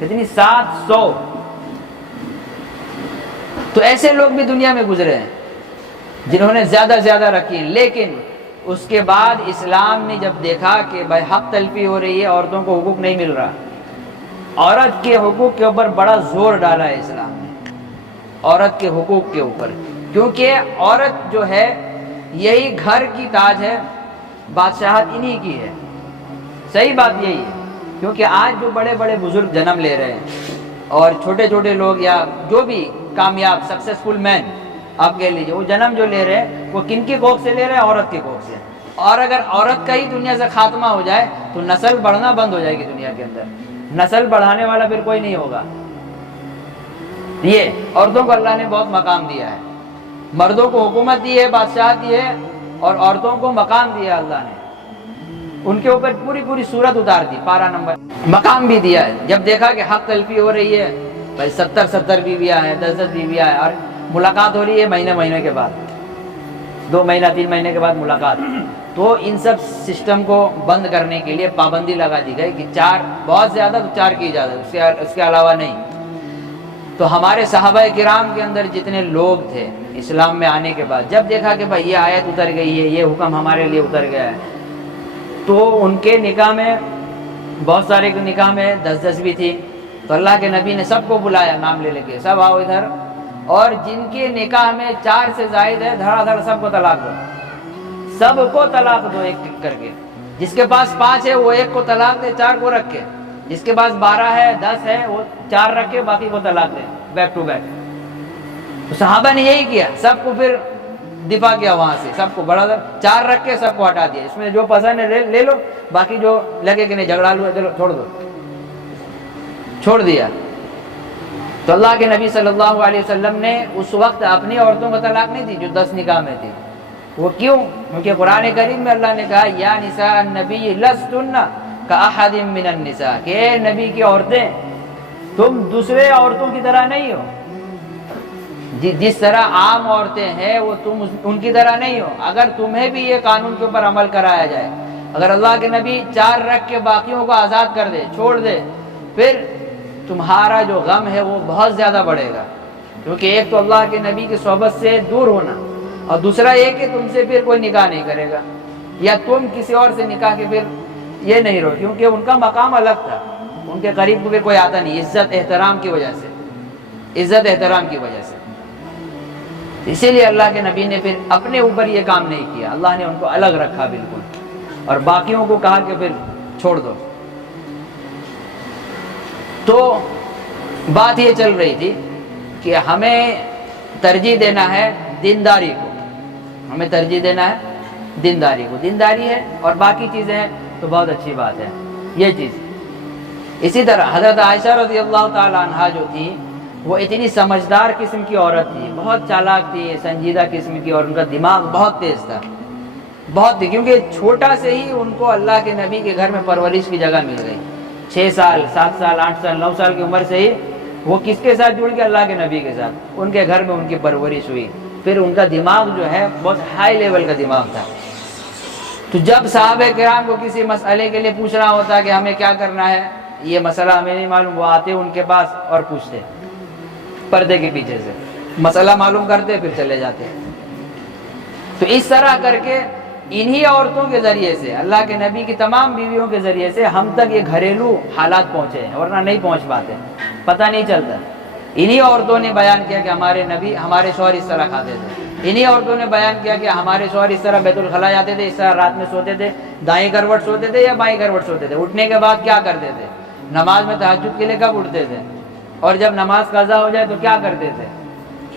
کتنی؟ 700. تو ایسے لوگ بھی دنیا میں گزرے ہیں جنہوں نے زیادہ رکھی. لیکن اس کے بعد اسلام نے جب دیکھا کہ بھائی حق تلفی ہو رہی ہے, عورتوں کو حقوق نہیں مل رہا, عورت کے حقوق کے اوپر بڑا زور ڈالا ہے اسلام نے, عورت کے حقوق کے اوپر. کیونکہ عورت جو ہے یہی گھر کی تاج ہے, بادشاہت انہی کی ہے. صحیح بات یہی ہے. کیونکہ آج جو بڑے بڑے بزرگ جنم لے رہے ہیں اور چھوٹے چھوٹے لوگ یا جو بھی کامیاب سکسیسفل مین آپ کہہ لیجیے, وہ جنم جو لے رہے ہیں وہ کن کی کوکھ سے لے رہے ہیں؟ عورت کی کوکھ سے. اور اگر عورت کا ہی دنیا سے خاتمہ ہو جائے تو نسل بڑھنا بند ہو جائے گی دنیا کے اندر, نسل بڑھانے والا پھر کوئی نہیں ہوگا. یہ عورتوں کو اللہ نے بہت مقام دیا ہے, مردوں کو حکومت دی ہے, بادشاہت دی ہے, اور عورتوں کو مقام دیا اللہ نے, ان کے اوپر پوری صورت اتار دی. 12 نمبر مقام بھی دیا ہے. جب دیکھا کہ حق تلفی ہو رہی ہے, بھائی 70 بیویاں ہیں, 10 بیویاں ہیں, اور ملاقات ہو رہی ہے مہینے کے بعد, 2 مہینہ 3 مہینے کے بعد ملاقات, تو ان سب سسٹم کو بند کرنے کے لیے پابندی لگا دی گئی کہ 4, بہت زیادہ تو 4 کی اجازت, اس کے علاوہ نہیں. تو ہمارے صحابہ کرام کے اندر جتنے لوگ تھے اسلام میں آنے کے بعد, جب دیکھا کہ بھائی یہ آیت اتر گئی ہے, یہ حکم ہمارے لیے اتر گیا ہے, تو ان کے نکاح میں, بہت سارے کے نکاح میں 10 بھی تھی, تو اللہ کے نبی نے سب کو بلایا نام لے کے, سب آؤ ادھر, اور جن کے نکاح میں 4 سے زائد ہے دھڑا دھڑ سب کو طلاق دو, سب کو طلاق دو ایک ایک کر کے. جس کے پاس 5 ہے وہ 1 کو طلاق دے, 4 کو رکھ کے. جس کے پاس 12 ہے 10 ہے وہ 4 رکھ کے باقی کو طلاق دے, بیک ٹو بیک. تو صحابہ نے یہی کیا, سب کو پھر دفاع کیا وہاں سے, سب کو بڑا 4 رکھ کے سب کو ہٹا دیا. اس میں جو پسند ہے لے لو, باقی جو لگے کہ نہیں جھگڑا لو چلو چھوڑ دو, چھوڑ دیا. تو اللہ کے نبی صلی اللہ علیہ وسلم نے اس وقت اپنی عورتوں کو طلاق نہیں دی جو 10 نکاح میں تھی. وہ کیوں؟ کیونکہ قرآن کریم میں اللہ نے کہا یا نساء النبی لستن کاحد من النساء, کہ اے نبی کی عورتیں تم دوسرے عورتوں کی طرح نہیں ہو, جس طرح عام عورتیں ہیں وہ تم ان کی طرح نہیں ہو. اگر تمہیں بھی یہ قانون کے اوپر عمل کرایا جائے, اگر اللہ کے نبی 4 رکھ کے باقیوں کو آزاد کر دے, چھوڑ دے, پھر تمہارا جو غم ہے وہ بہت زیادہ بڑھے گا. کیونکہ ایک تو اللہ کے نبی کی صحبت سے دور ہونا, اور دوسرا یہ کہ تم سے پھر کوئی نکاح نہیں کرے گا, یا تم کسی اور سے نکاح کے پھر یہ نہیں رہو, کیونکہ ان کا مقام الگ تھا, ان کے قریب کو بھی کوئی آتا نہیں, عزت احترام کی وجہ سے, عزت احترام کی وجہ سے. اسی لیے اللہ کے نبی نے پھر اپنے اوپر یہ کام نہیں کیا, اللہ نے ان کو الگ رکھا بالکل, اور باقیوں کو کہا کہ پھر چھوڑ دو. تو بات یہ چل رہی تھی کہ ہمیں ترجیح دینا ہے دینداری کو, ہمیں ترجیح دینا ہے دینداری کو. دینداری ہے اور باقی چیزیں ہیں تو بہت اچھی بات ہے یہ چیز. اسی طرح حضرت عائشہ رضی اللہ تعالی عنہا جو تھی وہ اتنی سمجھدار قسم کی عورت تھی, بہت چالاک تھی, سنجیدہ قسم کی, اور ان کا دماغ بہت تیز تھا, بہت تھی, کیونکہ چھوٹا سے ہی ان کو اللہ کے نبی کے گھر میں پرورش کی جگہ مل گئی. 6 سال 7 سال 8 سال 9 سال کی عمر سے ہی وہ کس کے ساتھ جڑ کے؟ اللہ کے نبی کے ساتھ. ان کے گھر میں ان کی پرورش ہوئی, پھر ان کا دماغ جو ہے بہت ہائی لیول کا دماغ تھا. تو جب صحابہ کرام کو کسی مسئلے کے لیے پوچھنا ہوتا کہ ہمیں کیا کرنا ہے, یہ مسئلہ ہمیں نہیں معلوم, وہ آتے ان کے پاس اور پوچھتے, پردے کے پیچھے سے مسئلہ معلوم کرتے پھر چلے جاتے. تو اس طرح کر کے انہی عورتوں کے ذریعے سے, اللہ کے نبی کی تمام بیویوں کے ذریعے سے ہم تک یہ گھریلو حالات پہنچے ہیں, ورنہ نہیں پہنچ پاتے, پتہ نہیں چلتا. انہی عورتوں نے بیان کیا کہ ہمارے نبی, ہمارے شوہر اس طرح کھاتے تھے. انہی عورتوں نے بیان کیا کہ ہمارے شوہر اس طرح بیت الخلاء جاتے تھے, اس طرح رات میں سوتے تھے, دائیں کروٹ سوتے تھے یا بائیں کروٹ سوتے تھے؟ اٹھنے کے بعد کیا کرتے تھے؟ نماز میں تہجد کے لیے کب اٹھتے تھے؟ اور جب نماز قضا ہو جائے تو کیا کرتے تھے؟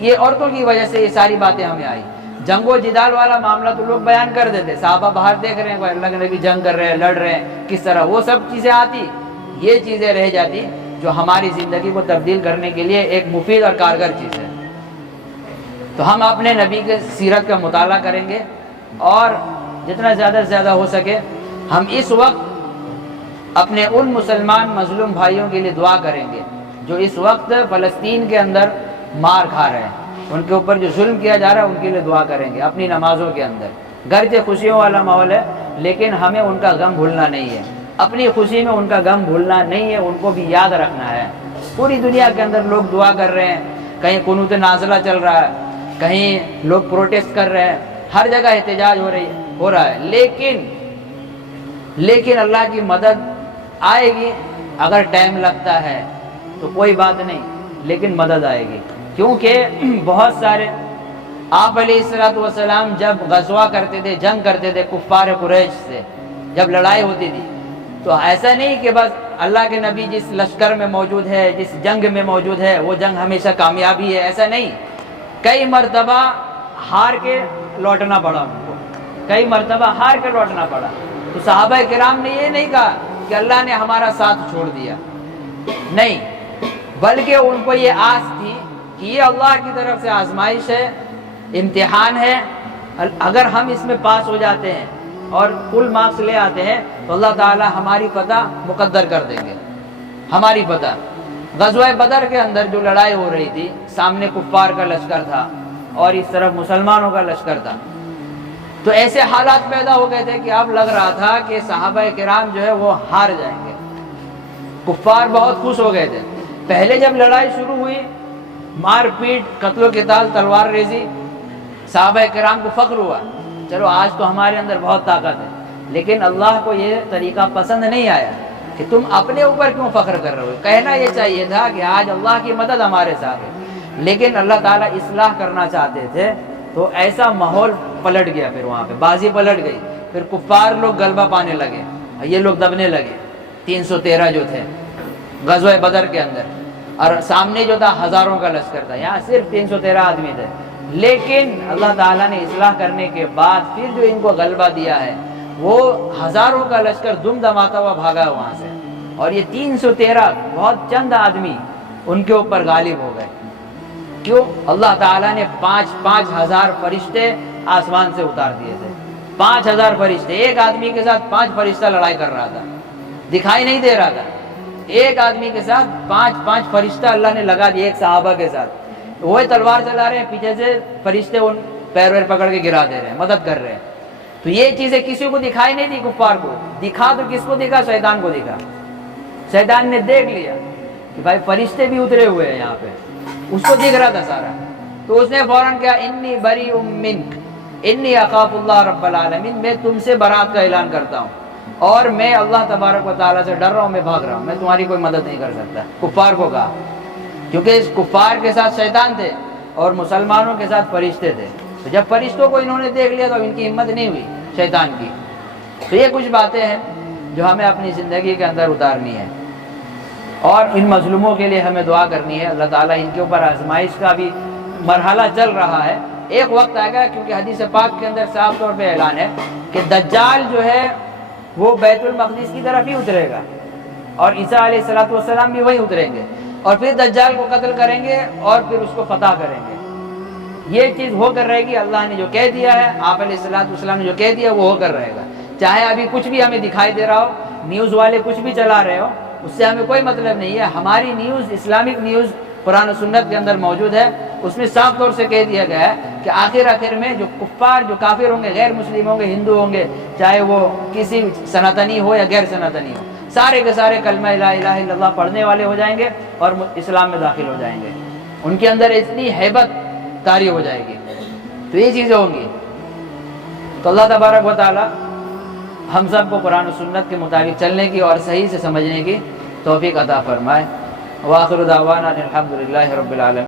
یہ عورتوں کی وجہ سے یہ ساری باتیں ہمیں آئی۔ جنگ و جدال والا معاملہ تو لوگ بیان کر دیتے، صحابہ باہر دیکھ رہے ہیں کوئی اللہ کے نبی جنگ کر رہے ہیں، لڑ رہے ہیں، کس طرح، وہ سب چیزیں آتی، یہ چیزیں رہ جاتی جو ہماری زندگی کو تبدیل کرنے کے لیے ایک مفید اور کارگر چیز ہے۔ تو ہم اپنے نبی کے سیرت کا مطالعہ کریں گے، اور جتنا زیادہ سے زیادہ ہو سکے ہم اس وقت اپنے ان مسلمان مظلوم بھائیوں کے لیے دعا کریں گے جو اس وقت فلسطین کے اندر مار کھا رہے ہیں، ان کے اوپر جو ظلم کیا جا رہا ہے ان کے لیے دعا کریں گے اپنی نمازوں کے اندر۔ گرچہ خوشیوں والا ماحول ہے لیکن ہمیں ان کا غم بھولنا نہیں ہے، اپنی خوشی میں ان کا غم بھولنا نہیں ہے، ان کو بھی یاد رکھنا ہے۔ پوری دنیا کے اندر لوگ دعا کر رہے ہیں، کہیں قنوت نازلہ چل رہا ہے، کہیں لوگ پروٹیسٹ کر رہے ہیں، ہر جگہ احتجاج ہو رہا ہے، لیکن اللہ کی مدد آئے گی۔ اگر ٹائم لگتا ہے تو کوئی بات نہیں، لیکن مدد آئے گی، کیونکہ بہت سارے آپ علیہ الصلوۃ والسلام جب غزوہ کرتے تھے، جنگ کرتے تھے کفار قریش سے، جب لڑائی ہوتی تھی تو ایسا نہیں کہ بس اللہ کے نبی جس لشکر میں موجود ہے، جس جنگ میں موجود ہے وہ جنگ ہمیشہ کامیابی ہے، ایسا نہیں، کئی مرتبہ ہار کے لوٹنا پڑا ان کو، کئی مرتبہ ہار کے لوٹنا پڑا۔ تو صحابہ کرام نے یہ نہیں کہا کہ اللہ نے ہمارا ساتھ چھوڑ دیا، نہیں، بلکہ ان کو یہ آس تھی کہ یہ اللہ کی طرف سے آزمائش ہے، امتحان ہے، اگر ہم اس میں پاس ہو جاتے ہیں اور فل مارکس لے آتے ہیں تو اللہ تعالی ہماری فتح مقدر کر دیں گے، ہماری فتح۔ غزوہ بدر کے اندر جو لڑائی ہو رہی تھی، سامنے کفار کا لشکر تھا اور اس طرف مسلمانوں کا لشکر تھا، تو ایسے حالات پیدا ہو گئے تھے کہ اب لگ رہا تھا کہ صحابہ کرام جو ہے وہ ہار جائیں گے۔ کفار بہت خوش ہو گئے تھے، پہلے جب لڑائی شروع ہوئی، مار پیٹ، قتل و قتال، تلوار ریزی، صحابہ کرام کو فخر ہوا، چلو آج تو ہمارے اندر بہت طاقت ہے، لیکن اللہ کو یہ طریقہ پسند نہیں آیا کہ تم اپنے اوپر کیوں فخر کر رہے ہو۔ کہنا یہ چاہیے تھا کہ آج اللہ کی مدد ہمارے ساتھ ہے، لیکن اللہ تعالیٰ اصلاح کرنا چاہتے تھے تو ایسا ماحول پلٹ گیا، پھر وہاں پہ بازی پلٹ گئی، پھر کفار لوگ غلبہ پانے لگے، یہ لوگ دبنے لگے۔ 313 جو تھے غزوہ بدر کے اندر، اور سامنے جو تھا ہزاروں کا لشکر تھا، یہاں صرف 313 آدمی تھے، لیکن اللہ تعالیٰ نے اصلاح کرنے کے بعد پھر جو ان کو غلبہ دیا ہے وہ ہزاروں کا لشکر دم دماتا ہوا بھاگا وہاں سے، اور یہ 313 بہت چند آدمی ان کے اوپر غالب ہو گئے۔ کیوں؟ اللہ تعالیٰ نے 5,000 فرشتے آسمان سے اتار دیے تھے، 5,000 فرشتے، ایک آدمی کے ساتھ 5 فرشتہ لڑائی کر رہا تھا، دکھائی نہیں دے رہا تھا، ایک آدمی کے ساتھ 5 فرشتہ اللہ نے لگا دیے، ایک صحابہ کے ساتھ، وہ تلوار چلا رہے ہیں، پیچھے سے فرشتے ان پیر ویر پکڑ کے گرا دے رہے ہیں، مدد کر رہے ہیں۔ تو یہ چیزیں کسی کو دکھائی نہیں دی، کفار کو دکھا تو کس کو دکھا؟ شیطان کو دکھا۔ شیطان نے دیکھ لیا کہ بھائی فرشتے بھی اترے ہوئے ہیں یہاں پہ، اس کو دکھ رہا تھا سارا، تو اس نے فوراً کہا انی بریء منک انی اخاف اللہ رب العالمین، میں تم سے برات کا اعلان کرتا ہوں اور میں اللہ تبارک و تعالیٰ سے ڈر رہا ہوں، میں بھاگ رہا ہوں، میں تمہاری کوئی مدد نہیں کر سکتا۔ کفار کو کہا، کیونکہ اس کفار کے ساتھ شیطان تھے اور مسلمانوں کے ساتھ فرشتے تھے، تو جب فرشتوں کو انہوں نے دیکھ لیا تو ان کی ہمت نہیں ہوئی شیطان کی۔ تو یہ کچھ باتیں ہیں جو ہمیں اپنی زندگی کے اندر اتارنی ہے، اور ان مظلوموں کے لیے ہمیں دعا کرنی ہے۔ اللہ تعالیٰ ان کے اوپر آزمائش کا بھی مرحلہ چل رہا ہے، ایک وقت آئے گا، کیونکہ حدیث پاک کے اندر صاف طور پہ اعلان ہے کہ دجال جو ہے وہ بیت المقدس کی طرف ہی اترے گا، اور عیسیٰ علیہ السلام بھی وہیں اتریں گے، اور پھر دجال کو قتل کریں گے اور پھر اس کو فتح کریں گے۔ یہ چیز ہو کر رہے گی، اللہ نے جو کہہ دیا ہے، آپ علیہ السلام نے جو کہہ دیا وہ ہو کر رہے گا، چاہے ابھی کچھ بھی ہمیں دکھائی دے رہا ہو، نیوز والے کچھ بھی چلا رہے ہو، اس سے ہمیں کوئی مطلب نہیں ہے۔ ہماری نیوز، اسلامک نیوز قرآن و سنت کے اندر موجود ہے، اس میں صاف طور سے کہہ دیا گیا ہے کہ آخر میں جو کفار، جو کافر ہوں گے، غیر مسلم ہوں گے، ہندو ہوں گے، چاہے وہ کسی سناتنی ہو یا غیر سناتنی ہو، سارے کے سارے کلمہ لا الہ الا اللہ پڑھنے والے ہو جائیں گے اور اسلام میں داخل ہو جائیں گے، ان کے اندر اتنی ہیبت طاری ہو جائے گی۔ تو یہ چیزیں ہوں گی، تو اللہ تبارک و تعالی ہم سب کو قرآن و سنت کے مطابق چلنے کی اور صحیح سے سمجھنے کی توفیق عطا فرمائے۔ وآخر دعوانا الحمدللہ رب العالمین۔